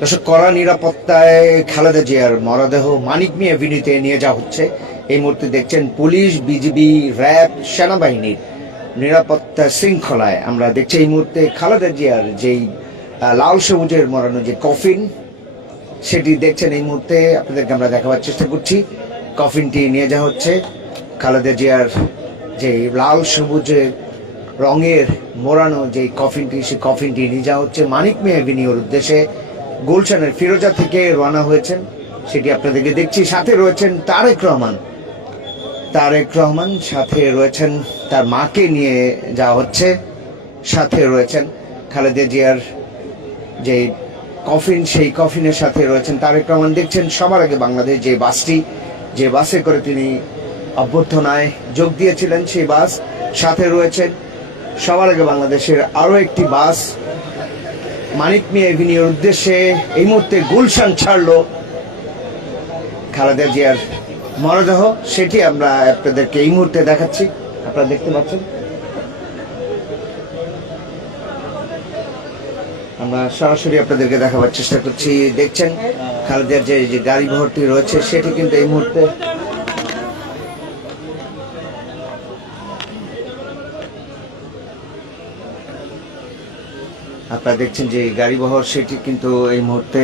দর্শক, কড়া নিরাপত্তায় খালেদা জিয়ার মরদেহ মানিক মিয়া এভিনিউতে নিয়ে যাওয়া হচ্ছে। এই মুহূর্তে দেখছেন পুলিশ, বিজিবি, র্যাব, সেনাবাহিনীর নিরাপত্তা শৃঙ্খলায় আমরা দেখছি এই মুহূর্তে খালেদা জিয়ার যেই লাল সবুজের মরানো যে কফিন, সেটি দেখছেন এই মুহূর্তে আপনাদেরকে আমরা দেখাবার চেষ্টা করছি। কফিনটি নিয়ে যাওয়া হচ্ছে। খালেদা জিয়ার যে লাল সবুজের রঙের মোড়ানো যে কফিনটি, সেই কফিনটি নিয়ে যাওয়া হচ্ছে মানিক মিয়া এভিনিউর উদ্দেশ্যে। গুলশানের ফিরোজা থেকে রওনা হয়েছেন, সেটি আপনাদেরকে দেখছি। সাথে রয়েছেন তারেক রহমান, সাথে রয়েছেন তার মাকে নিয়ে যাওয়া হচ্ছে। সাথে রয়েছেন খালেদা জিয়ার যে কফিন, সেই কফিনের সাথে রয়েছেন তারেক রহমান। দেখছেন সবার আগে বাংলাদেশ যে বাসটি, যে বাসে করে তিনি অভ্যর্থনায় যোগ দিয়েছিলেন, সেই বাস। সাথে রয়েছেন সবার আগে বাংলাদেশের আরও একটি বাস মানিক মিয়া এভিনিউর উদ্দেশ্যে এই মুহূর্তে গুলশান ছাড়লো খালেদা জিয়ার মরদেহ, সেটি আমরা আপনাদেরকে এই মুহূর্তে দেখাচ্ছি। আপনারা দেখতে পাচ্ছেন, আমরা সরাসরি আপনাদেরকে দেখাবার চেষ্টা করছি। দেখছেন খালেদার যে গাড়ি বহরটি রয়েছে, সেটি কিন্তু এই মুহূর্তে আপনারা দেখছেন যে গাড়ি বহর, সেটি কিন্তু এই মুহূর্তে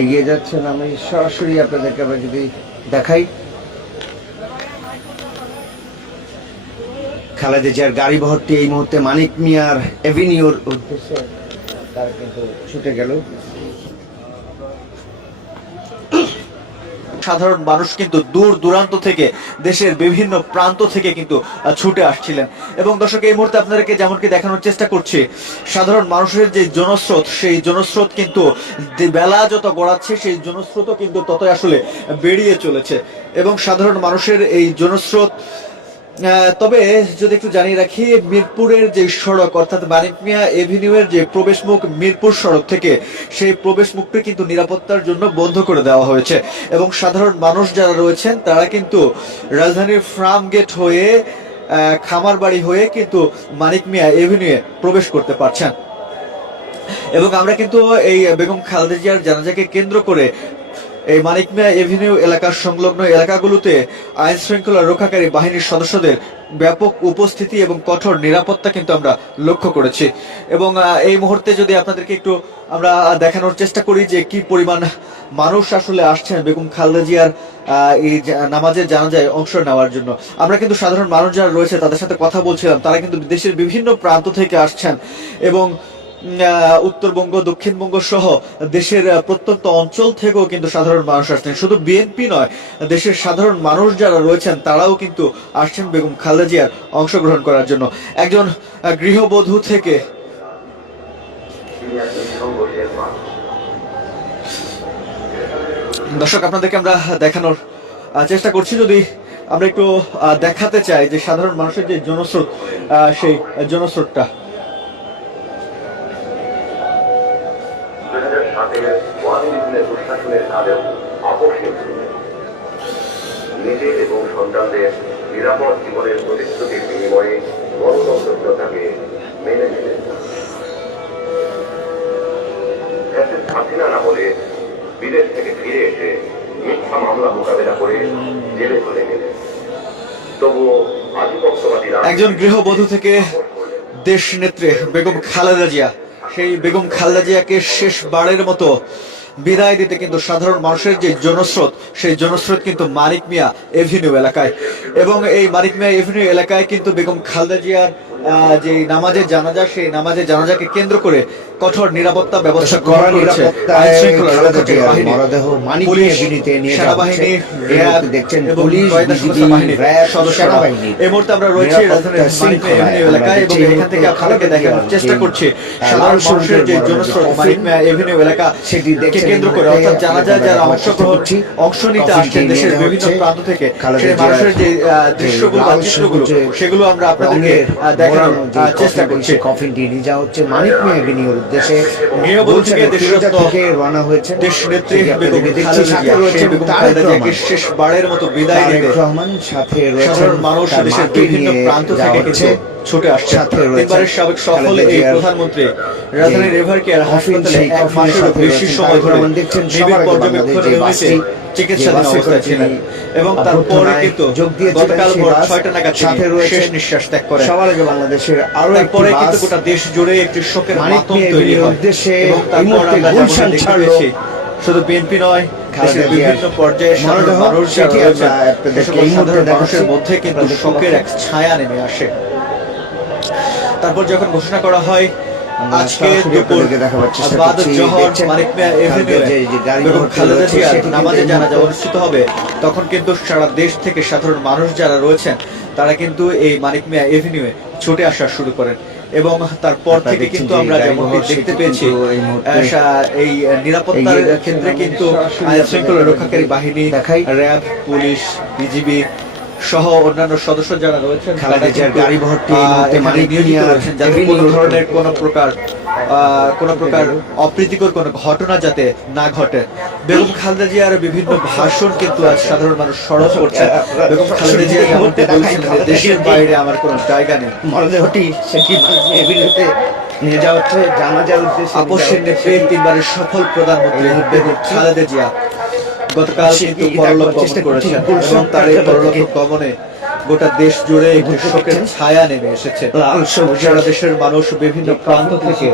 এগিয়ে যাচ্ছেন। আমি সরাসরি আপনাদেরকে আমরা যদি দেখাই, খালেদা জিয়ার গাড়ি বহরটি এই মুহূর্তে মানিক মিয়ার এভিনিউর উদ্দেশ্যে তারা কিন্তু ছুটে গেল। সাধারণ মানুষ কিন্তু দূর দূরান্ত থেকে, দেশের বিভিন্ন প্রান্ত থেকে কিন্তু ছুটে আসছিলেন। এবং দর্শক, এই মুহূর্তে আপনাদেরকে যেমনকি দেখানোর চেষ্টা করছি, সাধারণ মানুষের যে জনস্রোত, সেই জনস্রোত কিন্তু বেলা যত গড়াচ্ছে, সেই জনস্রোতও কিন্তু ততই আসলে বেরিয়ে চলেছে। এবং সাধারণ মানুষের এই জনস্রোত, তবে যদি একটু জানিয়ে রাখি, মিরপুরের যে সড়ক, অর্থাৎ মানিক মিয়া এভিনিউয়ের যে প্রবেশ মুখ মিরপুর সড়ক থেকে, সেই প্রবেশ মুখটি কিন্তু নিরাপত্তার জন্য বন্ধ করে দেওয়া হয়েছে। এবং সাধারণ মানুষ যারা রয়েছেন, তারা কিন্তু রাজধানীর ফার্ম গেট হয়ে, খামারবাড়ি হয়ে কিন্তু মানিক মিয়া এভিনিউয়ে প্রবেশ করতে পারছেন। এবং আমরা কিন্তু এই বেগম খালেদা জিয়ার জানাজাকে কেন্দ্র করে এই মানিক মিয়া এভিনিউ এলাকার সংলগ্ন এলাকাগুলোতে আইন শৃঙ্খলা রক্ষাকারী বাহিনীর সদস্যদের ব্যাপক উপস্থিতি এবং কঠোর নিরাপত্তা কিন্তু আমরা লক্ষ্য করেছি। এবং এই মুহূর্তে যদি আপনাদেরকে একটু আমরা দেখানোর চেষ্টা করি যে কি পরিমাণ মানুষ আসলে আসছেন বেগম খালেদা জিয়ার এই নামাজের জানাজায় অংশ নেওয়ার জন্য। আমরা কিন্তু সাধারণ মানুষ যারা রয়েছে তাদের সাথে কথা বলছিলাম, তারা কিন্তু দেশের বিভিন্ন প্রান্ত থেকে আসছেন। এবং উত্তরবঙ্গ, দক্ষিণবঙ্গ সহ দেশের প্রত্যন্ত অঞ্চল থেকেও কিন্তু সাধারণ মানুষ আসছেন। শুধু বিএনপি নয়, দেশের সাধারণ মানুষ যারা রয়েছেন তারাও কিন্তু আসছেন বেগম খালেদা জিয়ার অংশগ্রহণ করার জন্য। একজন গৃহবধূ থেকে দর্শক, আপনাদেরকে আমরা দেখানোর চেষ্টা করছি। যদি আমরা একটু দেখাতে চাই যে সাধারণ মানুষের যে জনস্রোত, সেই জনস্রোতটা নিজের এবং সন্তানদের নিরাপদ জীবনের প্রতিশ্রুতির বিনিময়ে গণতন্ত্রতাকে মেনে নিলেন। হাসিনা না বলে বিদেশ থেকে ফিরে এসে মিথ্যা মামলা মোকাবেলা করে জেলে চলে গেলেন। তবুও আধিপত্যবাদীরা একজন গৃহবধূ থেকে দেশ নেত্রী বেগম খালেদা জিয়া, সেই বেগম খালেদা জিয়াকে শেষবারের মতো বিদায় দিতে কিন্তু সাধারণ মানুষের যে জনস্রোত, সেই জনস্রোত কিন্তু মানিক মিয়া এভিনিউ এলাকায়। এবং এই মানিক মিয়া এভিনিউ এলাকায় কিন্তু বেগম খালেদা জিয়ার যে নামাজের জানাজা, সেই নামাজের জানাজাকে কেন্দ্র করে কঠোর নিরাপত্তা ব্যবস্থা গ্রহণ করেছে আইন শৃঙ্খলা রক্ষাকারী বাহিনী, পুলিশ, সেনাবাহিনী, র্যাব এবং গোয়েন্দা সংস্থা বাহিনীর সদস্যরা। এই মুহূর্তে আমরা রয়েছি রাজধানীর মানিক মিয়া এভিনিউ এলাকায় এবং এখান থেকে আপনাদেরকে দেখানোর চেষ্টা করছি সাধারণ মানুষের যে জনস্রোত মানিক মিয়া এভিনিউ এলাকা, সেটিকে কেন্দ্র করে, অর্থাৎ জানাজায় যারা অংশ নিতে আসছেন দেশের বিভিন্ন প্রান্ত থেকে, সেই মানুষের যে দৃশ্যগুলো বা চিত্রগুলো, সেগুলো আমরা আপনাদেরকে ঘোরানোর যে চেষ্টা কফিন, করছি। সেই কফিনটি নিয়ে যাওয়া হচ্ছে মানিক মিয়া এভিনিউর উদ্দেশ্যে। নিরাপদ বলছেন থেকে দেশরত্ন ফিরোজা থেকে রওনা হয়েছে দেশ নেত্রী সেটি বেগম আপনাদেরকে দেখছি। খালেদা সাথে জিয়া, রয়েছে সেই বেগম তারেক খালেদা জিয়াকে রহমান। শেষবারের মতো বিদায় তারেক দিতে রহমান সাথে রয়েছেন সাধারণ মানুষ তার দেশের মাকে বিভিন্ন নিয়ে প্রান্ত যাওয়া থেকে হচ্ছে। কিন্তু ছুটে আসছে। সাথে রয়েছে তিনবারের সাবেক সফল খালেদা এই জিয়ার প্রধানমন্ত্রী রাজধানীর এভার কেয়ার কফিন, হাসপাতালে সেই এক কফিনের মাসেরও সাথে বেশি রয়েছেন সময় তারেক ধরে রহমান। দেখছেন নিবিড় সবার আগে পর্যবেক্ষণ বাংলাদেশ যে ইউনিটে বাসটি, চিকিৎসাধীন যে বাসে অবস্থায় করে ছিলেন তিনি এবং তারপরে অভ্যর্থনায় কিন্তু যোগ দিয়েছিলেন। গতকাল সেই ভোর বাস 6টা নাগাদ সাথে তিনি রয়েছে শেষ নিঃশ্বাস ত্যাগ করেন। সবার আগে বাংলাদেশের আরো একটি তারপরে বাস কিন্তু গোটা দেশ জুড়ে একটি শোকের মানিক মাতম মিয়া তৈরি এভিনিউর হয় উদ্দেশ্যে এবং এই তারপর মুহূর্তে আমরা গুলশান যেমনটা দেখতে ছাড়লো পেয়েছি শুধু বিএনপি নয়, খালেদা দেশের জিয়ার বিভিন্ন পর্যায়ে সাধারণ মরদেহ, মানুষ যারা সেটি রয়েছেন, আমরা সে আপনাদেরকে সকল এই মুহূর্তে সাধারণ মানুষের দেখাচ্ছি। মধ্যে কিন্তু আপনারা দেখতে শোকের এক পাচ্ছেন। ছায়া নেমে আসে। তারপর যখন ঘোষণা করা হয় আমরা আজকে সরাসরি দুপুর আপনাদেরকে দেখাবার চেষ্টা বাদ করছি। জোহর দেখছেন মানিক মিয়া খালেদা এভিনিউয়ে যে গাড়ি বেগম ভর্তি খালেদা রয়েছে, জিয়ার সেটি কিন্তু নামাজে এই জানাজা মুহূর্তে অনুষ্ঠিত হবে, তখন কিন্তু সারা দেশ থেকে সাধারণ মানুষ যারা রয়েছেন তারা কিন্তু এই মানিক মিয়া এভিনিউয়ে ছুটে আসা শুরু করেন এবং তারপর আপনারা থেকে দেখছেন কিন্তু যে আমরা গাড়ি যেমনটি বহর, দেখতে সেটি পেয়েছি কিন্তু এই মুহূর্তে এই নিরাপত্তার এগিয়ে যাচ্ছে। ক্ষেত্রে আমরা কিন্তু সরাসরি আইন শৃঙ্খলা আপনাদেরকে রক্ষাকারী বাহিনী, দেখাই। র্যাব, পুলিশ, বিজিবি সহ অন্যান্য সদস্য যারা রয়েছেন খালেদা তারা জিয়ার কিন্তু, গাড়ি ভর্তি এই মুহূর্তে এখানে মানিক নিয়োজিত মিয়ার রয়েছেন যাতে কোনো এভিনিউর ধরনের কোনো প্রকার অপ্রীতিকর কোনো ঘটনা যাতে না ঘটে। বেগম খালেদা জিয়ার বিভিন্ন ভাষণ কিন্তু আজ সাধারণ মানুষ স্মরণ করছেন। বেগম খালেদা জিয়া যেমনটি বলছেন যে দেশের বাইরে আমার কোনো জায়গা নেই। মরদেহটি সেটি মানিক মিয়া এভিনিউতে নিয়ে যাওয়া হচ্ছে জানাজার উদ্দেশ্যে। আপসের নেত্রী তিনবারের সফল প্রধানমন্ত্রী বেগম খালেদা জিয়া গতকাল কিন্তু পরলোক গমন করেছেন এবং তার এই পরলোক গমনে গোটা দেশ জুড়ে একটি শোকের ছায়া নেমে এসেছে। লাল সবুজ সারা দেশের মানুষ বিভিন্ন প্রান্ত থেকে